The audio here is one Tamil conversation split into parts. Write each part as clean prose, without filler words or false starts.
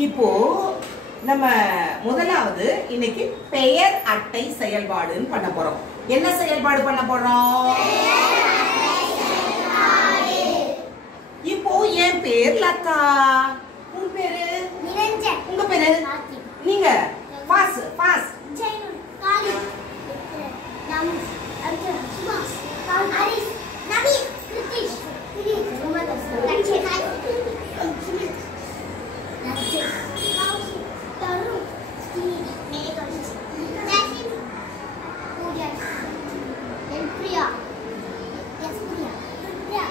இப்போ நம்ம முதலாவது இன்னைக்கு பெயர் அட்டை செயல்பாடுன்னு பண்ண போறோம். என்ன செயல்பாடு பண்ண போறோம்? இப்போ என் பேர் லதா. உங்க பேரு நிரஞ்சன். உங்க பேரு நீங்க பாஸ் பாஸ் ஜெயனுல் காலி நாம் அர்ஜுன் சுபாஷ் ஹரிஸ் நவி Kiruthish Giridih Mohammed லட்சே Tarun Sri Megan Jasim Pooja Priya yes Priya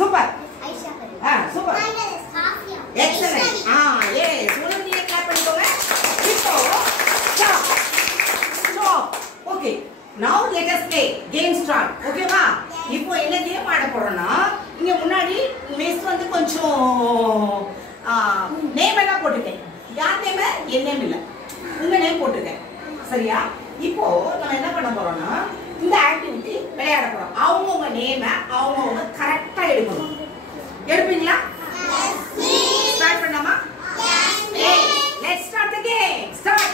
super Aisha super excellent yes உங்களுக்கு நீங்க கிளாப் பண்ணிக்கோங்க. இப்போ stop stop. Okay now let us play game start. ஓகேவா? இப்போ என்ன கேம் ஆட போறோம்னா இங்க முன்னாடி மிஸ் வந்து கொஞ்சம் நேம் எல்லாம் போட்டுட்டேன். யார் நேம்? என் நேம் இல்ல, உங்க நேம் போட்டுட்டேன். சரியா? இப்போ நம்ம என்ன பண்ண போறோம்னா இந்த ஆக்டிவிட்டி விளையாட போறோம். அவங்கவுங்க நேம அவங்கவுங்க கரெக்டா எடுக்கணும். எடுப்பீங்களா? ஸ்டார்ட் பண்ணலாமா? Let's start the game. Start.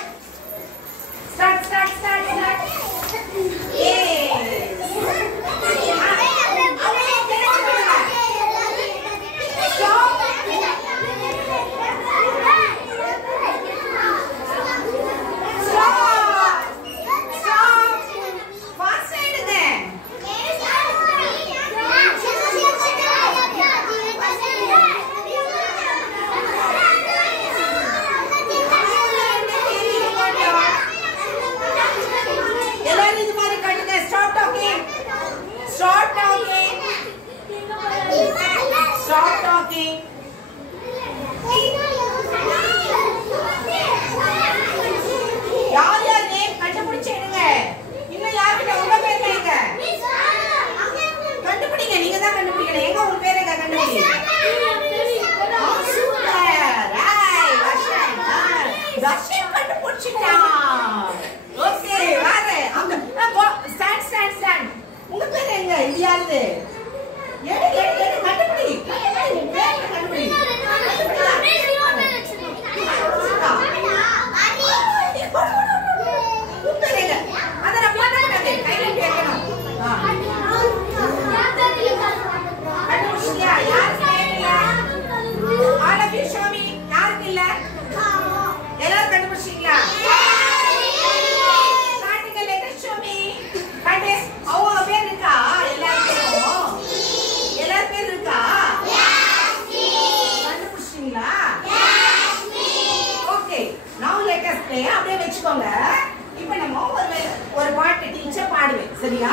இப்ப நம்ம ஒரு பாட்டு டீச்சர் பாடுவேன். சரியா?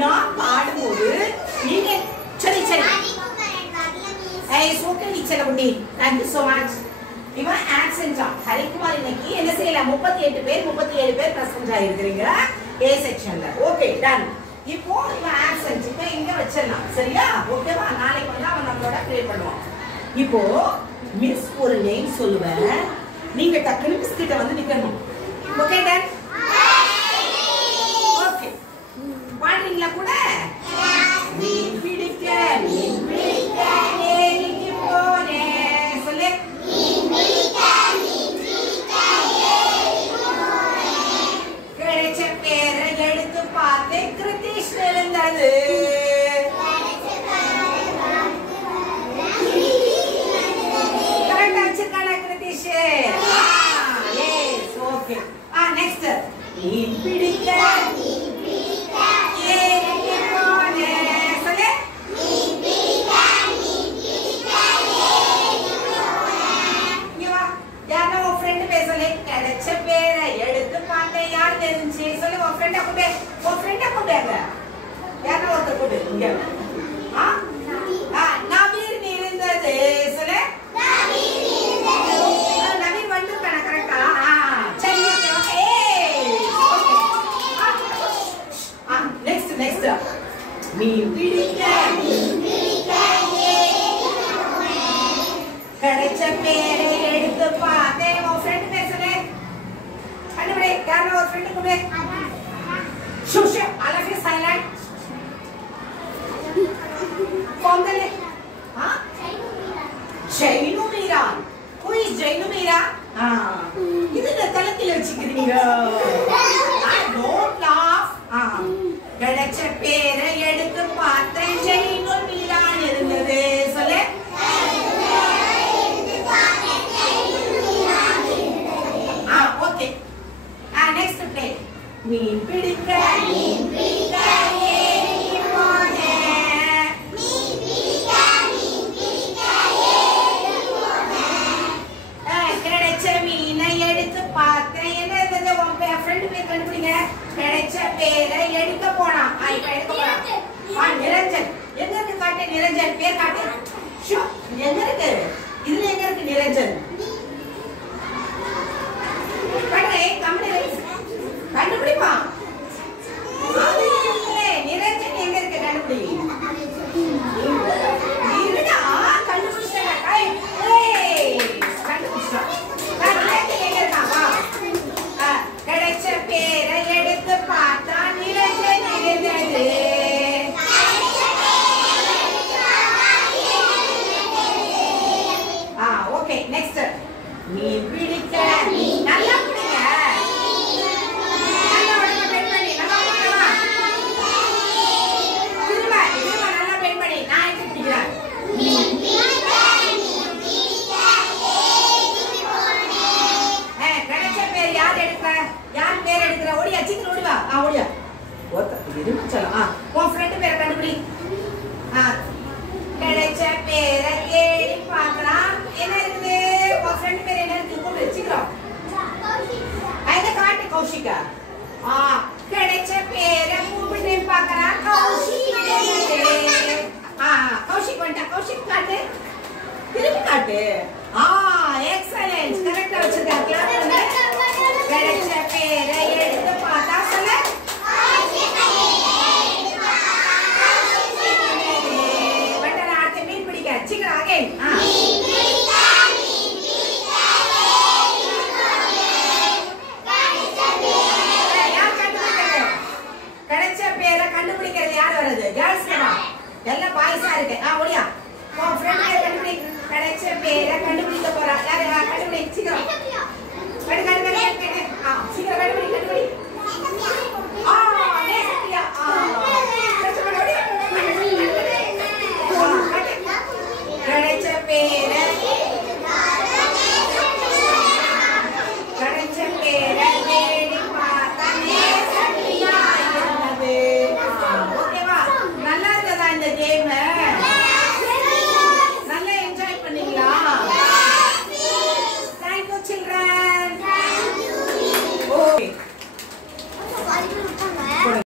நான் பாடும்போது நீங்க சரி ஓகே டீச்சர் குட்டி. Thank you so much. இவன் ஆக்சென்ட்டா ஹரிக்குமார் இன்னைக்கு என்ன செய்யலாம்? 37 பேர் பிரசன்ட் ஆயிருக்கீங்க ஏ செக்ஷன்ல. Okay done. இப்போ இவன் ஆக்சென்ட் இப்ப இங்க வச்சிரலாம். சரியா? ஓகேவா? நாளைக்கு வந்து அவன் நம்மளோட ப்ளே பண்ணுவான். இப்போ மிஸ் ஒரு நேம் சொல்லுவேன், நீங்க டக்குனு மிஸ் கிட்ட வந்து நிக்கணும். Okay done. ஓகே பாடுறீங்களா கூட? மீன் பிடிக்க ஏரிக்கு போனேன். சொல்லு. கிடைச்ச பேரை எடுத்து பார்த்தேன், கிருத்திஷ் இருந்தது. கரெக்டா வச்சிருக்கானா கிருத்திஷ்? Yes okay. நெக்ஸ்ட் மீன் பிடிக்க ஏரிக்கு போனேன். சொல்லு. இங்க வா. யாரோ உன் ஃப்ரெண்ட் பேசல. கிடைச்ச பேரை எடுத்து பார்த்தேன், யார் தெரிஞ்சு? சொல்லு. உன் ஃப்ரெண்ட கூப்பிடு. யாரோ ஒருத்தர் கூப்பிடு. இங்க நவீன் இருந்தது. சொல்லு. நவீன் வந்துருக்கானா? கரெக்டா? சரி ஓகே. நெக்ஸ்ட் மீன் பிடிக்க கிடைச்ச பேரை எடுத்து பார்த்தேன். உன் ஃப்ரெண்ட் பேசல. கண்டுபிடி. யாரோ ஒரு ஃப்ரெண்ட் கூப்பிடு. Shusha, all of you silent. Form the name. Huh? Jainu Miran. Who is Jain Meera இதுல தலைக்கில வச்சுக்கிறீங்க. Don't laugh. கிடைச்ச பேரை எடுத்து பார்த்தேன் ஜெயினு மீரான் இருந்தது. சொல்லு. ஓகே. Next play. மீன் பிடிக்க ஏறி போனேன். கிடைச்ச மீனை எடுத்து பார்த்தேன். என்ன இருந்தது? உங்க ஃப்ரெண்ட் பேர் கண்டுபிடிங்க. கிடைச்ச பேரை எடுக்க போனா. இப்ப எடுக்க போனா. நிரஞ்சன். எங்க இருக்கு காட்டு? நிரஞ்சன் பேர் காட்டு. ஷோ எங்க இருக்கு? இதுல எங்க இருக்கு நிரஞ்சன்? கண்டுபிடிப்பா. நிரஞ்சன் எங்க இருக்கு? கண்டுபிடி. கிடைச்ச பேரை எடுத்து பார்த்தா நிரஞ்சன் இருந்தது. Okay next. மீன் பிடிக்க நல்லா பிடிங்க. நல்லா உடம்பு பெண் பண்ணி நல்லா பிடிக்கவா? திரும்ப திரும்ப நல்லா பெண் பண்ணி நான் எடுத்து பிடிக்கிறேன். கிடைச்ச பேர் யார் எடுக்கிற? யார் பேர் எடுக்கிற? ஓடியா சீக்கிரம் ஓடிவா. ஓடியா சொல்லலாம். உன் ஃப்ரெண்டு பேரை கண்டுபிடி. கிடைச்ச பேரை ஏறி பார்க்கலாம். என்ன இருக்குது? உன் ஃப்ரெண்டு பேர் என்ன இருக்கு? கூப்பிடு சீக்கிரம். எங்க காட்டு? கௌஷிகா. கிடைச்ச பேரை கூப்பிட்டு பார்க்கலாம். கௌஷிக். கௌஷிக் வந்துட்டா. கௌஷிக் காட்டு. திருப்பி காட்டு. எக்ஸலென்ட். கரெக்டா வச்சிருக்காங்க. கிடைச்ச பேரை எடுத்து பார்த்தா சொல்ல. மீன் பிடிக்க சீக்கிரம் அகைன்.